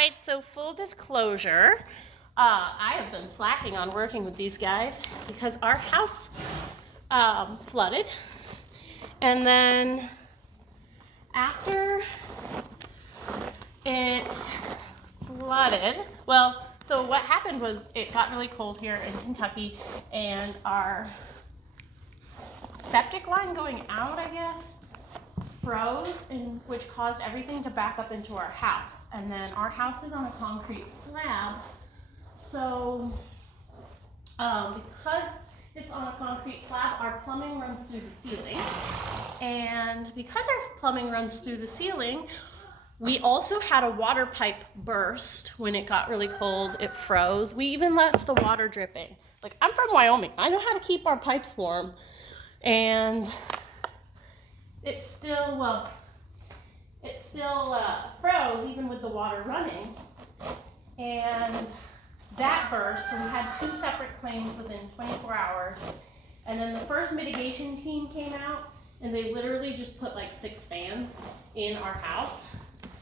right, so full disclosure, I have been slacking on working with these guys because our house flooded. And then after it flooded, so what happened was it got really cold here in Kentucky, and our septic line going out, I guess, froze, which caused everything to back up into our house. And then our house is on a concrete slab, so because it's on a concrete slab, our plumbing runs through the ceiling. And because our plumbing runs through the ceiling, we also had a water pipe burst when it got really cold. It froze. We even left the water dripping. Like, I'm from Wyoming. I know how to keep our pipes warm. And it still froze even with the water running. And that burst, so we had 2 separate claims within 24 hours. And then the first mitigation team came out, and they literally just put like 6 fans in our house,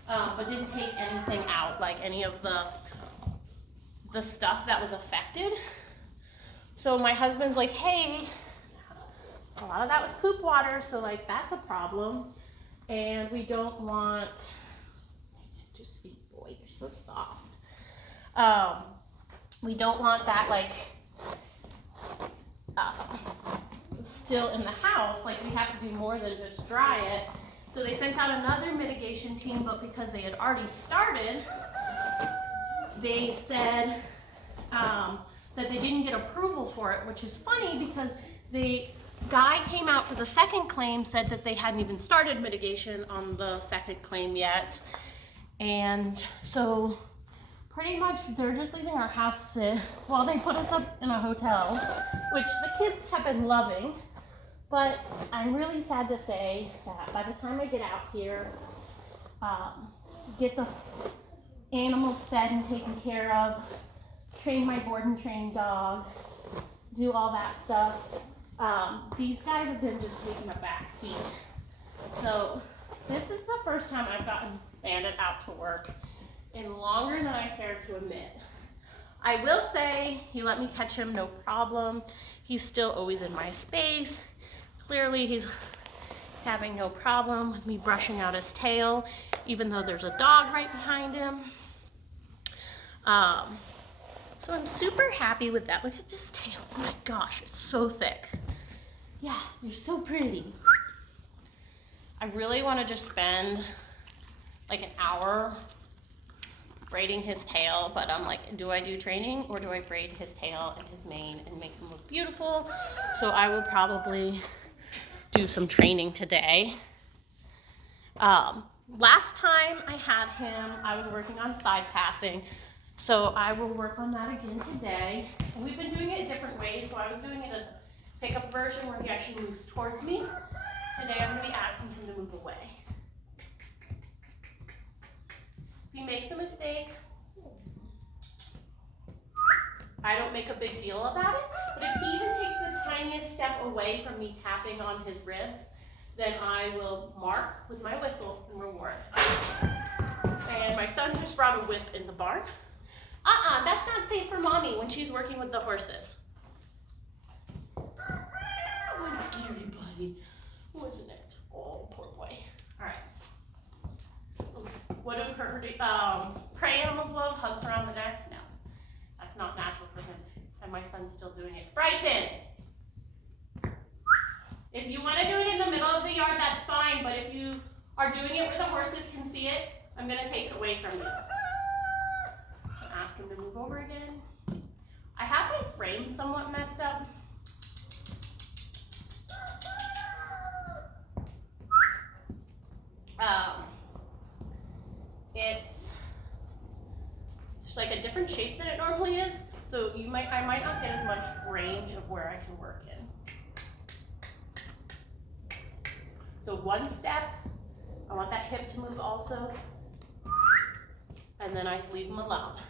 but didn't take anything out, like any of the stuff that was affected. So my husband's like, hey, a lot of that was poop water, so like that's a problem. And we don't want, such a sweet boy, you're so soft. We don't want that like still in the house. Like, we have to do more than just dry it. So they sent out another mitigation team, but because they had already started, they said that they didn't get approval for it, which is funny because the guy came out for the second claim, said that they hadn't even started mitigation on the second claim yet. And so pretty much they're just leaving our house while they put us up in a hotel, which the kids have been loving. But I'm really sad to say that by the time I get out here, get the animals fed and taken care of, train my board and train dog, do all that stuff, these guys have been just taking a back seat. So this is the first time I've gotten Bandit out to work in longer than I care to admit. I will say he let me catch him, no problem. He's still always in my space. Clearly he's having no problem with me brushing out his tail, even though there's a dog right behind him. So I'm super happy with that. Look at this tail. Oh my gosh, it's so thick. Yeah, you're so pretty. I really want to just spend like an hour braiding his tail, but I'm like, do I do training or do I braid his tail and his mane and make him look beautiful? So I will probably do some training today. Last time I had him, I was working on side passing, so I will work on that again today. And we've been doing it different ways, so I was doing it as a pickup version where he actually moves towards me. Today I'm going to be asking him to move away. If he makes a mistake, I don't make a big deal about it, but if he even takes the tiniest step away from me tapping on his ribs, then I will mark with my whistle and reward. And my son just brought a whip in the barn. That's not safe for mommy when she's working with the horses. That was scary, buddy, wasn't it? Oh, poor boy. All right. What do prey animals love? Hugs around the neck? No. That's not natural for him. And my son's still doing it. Bryson! If you want to do it in the middle of the yard, that's fine. But if you are doing it where the horses can see it, I'm going to take it away from you. Ask him to move over again. I have my frame somewhat messed up. It's like a different shape than it normally is, so I might not get as much range of where I can work in. So one step, I want that hip to move also, and then I leave him alone.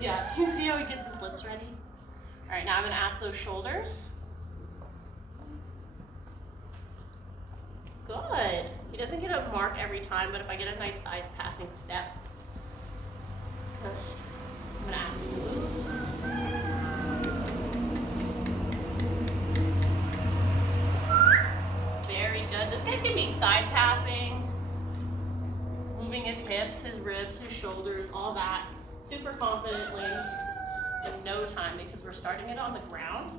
Yeah, you see how he gets his lips ready? All right, now I'm gonna ask those shoulders. Good. He doesn't get a mark every time, but if I get a nice side passing step, his ribs, his shoulders, all that super confidently in no time because we're starting it on the ground.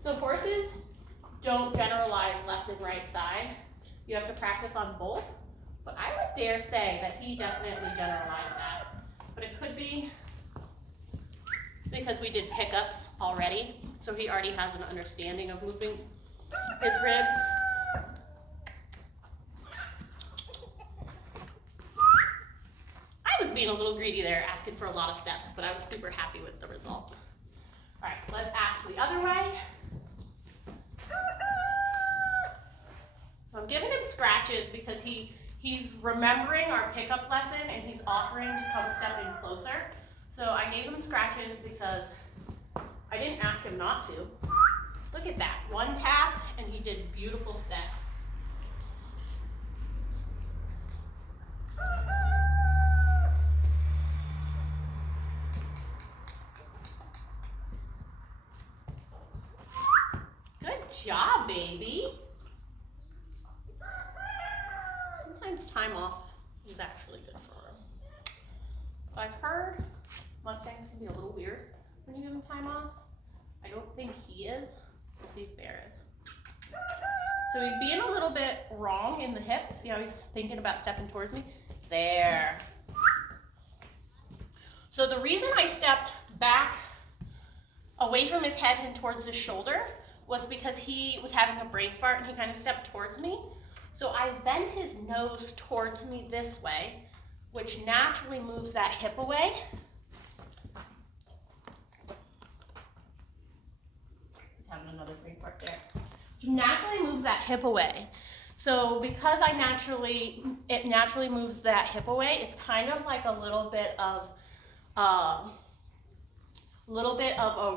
So horses don't generalize left and right side. You have to practice on both, but I would dare say that he definitely generalized that. But it could be because we did pickups already, so he already has an understanding of moving his ribs. I was being a little greedy there, asking for a lot of steps, but I was super happy with the result. All right, let's ask the other way. So I'm giving him scratches because he's remembering our pickup lesson and he's offering to come step in closer. So I gave him scratches because I didn't ask him not to. Look at that, one tap and he did beautiful steps. Good job, baby. Sometimes time off is actually good for him. But I've heard Mustangs can be a little weird when you give them time off. I don't think he is. We'll see if Bear is. So he's being a little bit wrong in the hip. See how he's thinking about stepping towards me? There. So the reason I stepped back away from his head and towards his shoulder was because he was having a brain fart and he kind of stepped towards me. So I bent his nose towards me this way, which naturally moves that hip away. He's having another brain fart there. Which naturally moves that hip away. So because it naturally moves that hip away, it's kind of like a little bit of a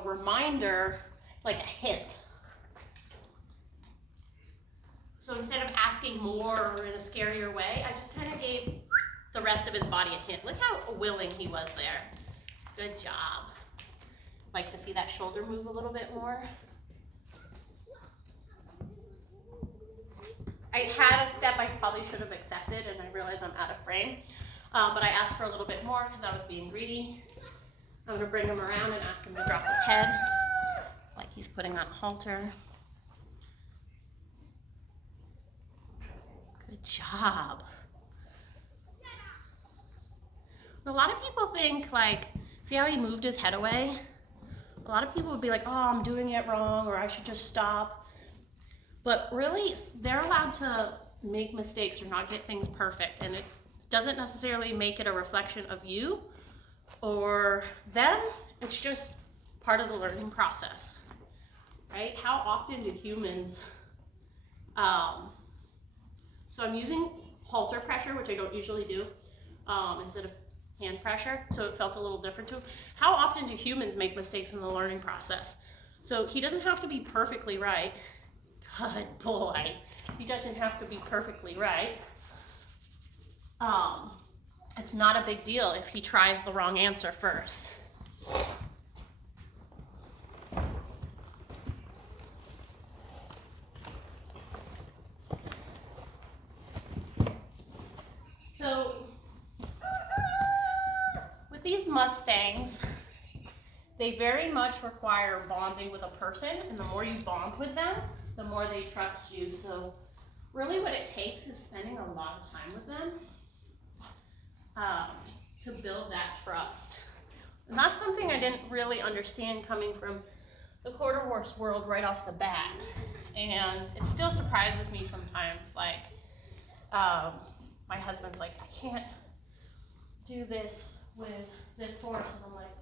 reminder, like a hint. So instead of asking more or in a scarier way, I just kind of gave the rest of his body a hint. Look how willing he was there. Good job. Like to see that shoulder move a little bit more. I had a step I probably should have accepted and I realize I'm out of frame. But I asked for a little bit more because I was being greedy. I'm gonna bring him around and ask him to drop his head like he's putting on a halter. Good job. A lot of people think like, see how he moved his head away? A lot of people would be like, oh, I'm doing it wrong, or I should just stop. But really, they're allowed to make mistakes or not get things perfect, and it doesn't necessarily make it a reflection of you or them. It's just part of the learning process, right? How often do humans, so I'm using halter pressure, which I don't usually do, instead of hand pressure, so it felt a little different too. How often do humans make mistakes in the learning process? So he doesn't have to be perfectly right. Good boy. He doesn't have to be perfectly right. It's not a big deal if he tries the wrong answer first. So, with these Mustangs, they very much require bonding with a person, and the more you bond with them, the more they trust you. So really what it takes is spending a lot of time with them to build that trust. And that's something I didn't really understand coming from the quarter horse world right off the bat. And it still surprises me sometimes, like, my husband's like, I can't do this with this horse. And I'm like,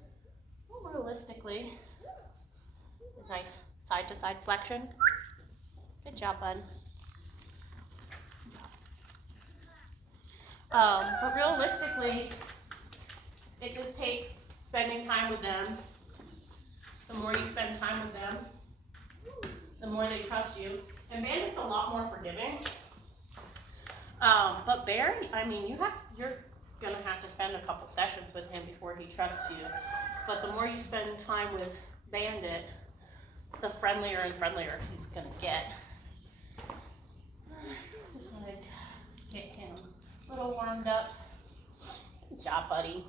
well, realistically, nice side-to-side flexion. Good job, bud. But realistically, it just takes spending time with them. The more you spend time with them, the more they trust you. And Bandit's a lot more forgiving. But Bear, I mean, you're gonna have to spend a couple sessions with him before he trusts you. But the more you spend time with Bandit, the friendlier and friendlier he's gonna get. Just wanted get him a little warmed up. Good job, buddy.